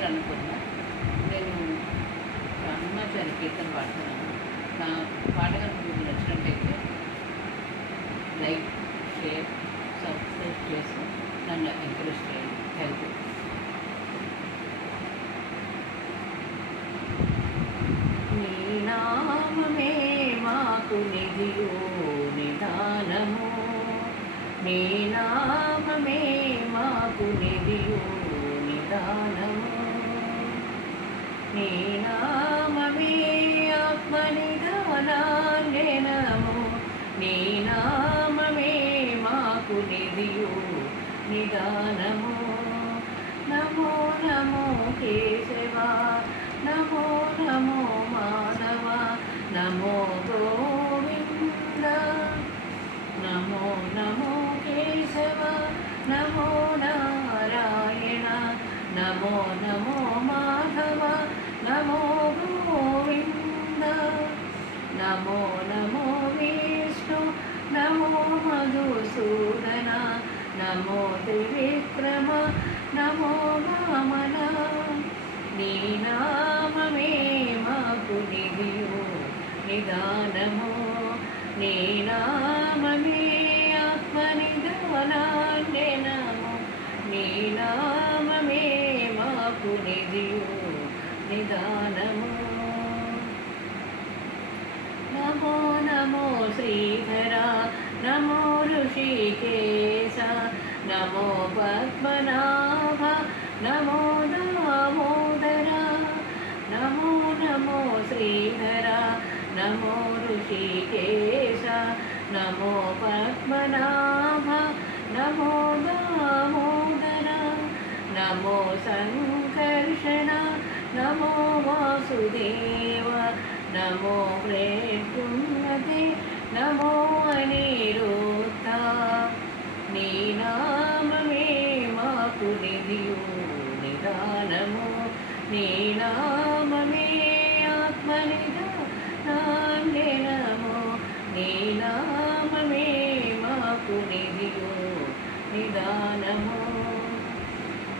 పేరు అనుకున్న. నేను హనుమాచార్య కీర్తన పాడుతున్నాను. నా పాట కనుక మీకు నచ్చినట్టయితే లైక్, షేర్, సబ్స్క్రైబ్ చేసి నన్ను ఎంకరేజ్ చేయండి. Thank you. నీ నామమే మాకు నిధియో నిదానము, నీ నామమే మాకు నిధియో నిదానము, నీ నామమే ఆత్మనిదానాన్యనము, నీ నామమే మాకు నిధియో నిదానము. నమో నమో కేశవ, నమో నమో మాధవ, నమో గోవింద, నమో నమో కేశవ, నమో నారాయణ, నమో నమో మాధవ, నమో గోవింద, నమో నమో విష్ణు, నమో మధుసూదన, నమో త్రివిక్రమ, నమో వామన. నీ నామమే మాకు నిధియో నిదానము, నీ నామమే ఆత్మనిదానాన్యనము, నీ నామమే మాకు నిధియో నిదానము. నమో నమో శ్రీధర, నమో ఋషికేశ, నమో పద్మనాభ, నమో దామోదర, నమో నమో శ్రీధర, నమో ఋషికేశ, నమో పద్మనాభ, నమో దామోదర, నమో సంకర్షణ, నమో వాసుదేవ, నమో ప్రేతున్యతే, నమో అనిరుద్ధ. నీ నామమే మాకు నిధియో నిదానము, నీ నామమే ఆత్మనిదానాన్యనము, నీ నామమే మాకు నిధియో నిదానము.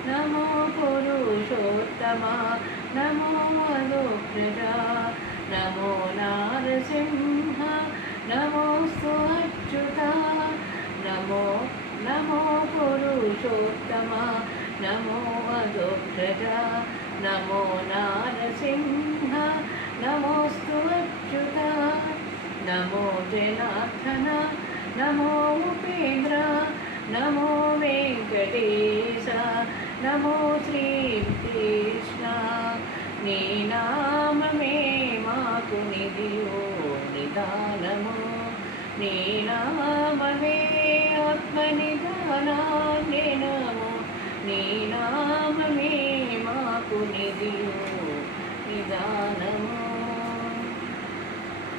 నమో పురుషోత్తమ, నమో మధుప్రజ, నమో నారసింహ, నమోస్తు అచ్యుత, నమో నమో పురుషోత్తమ, నమో మధుప్రజ, నమో నారసింహ, నమోస్తు అచ్యుత, నమో జనార్దన, నమో ఉపేంద్ర, నమో వెంకటేశ, నమో శ్రీకృష్ణ. నీ నామమే మాకు నిధియో నిదానము, నీ నామమే ఆత్మనిదానాన్యనము, నీ నామమే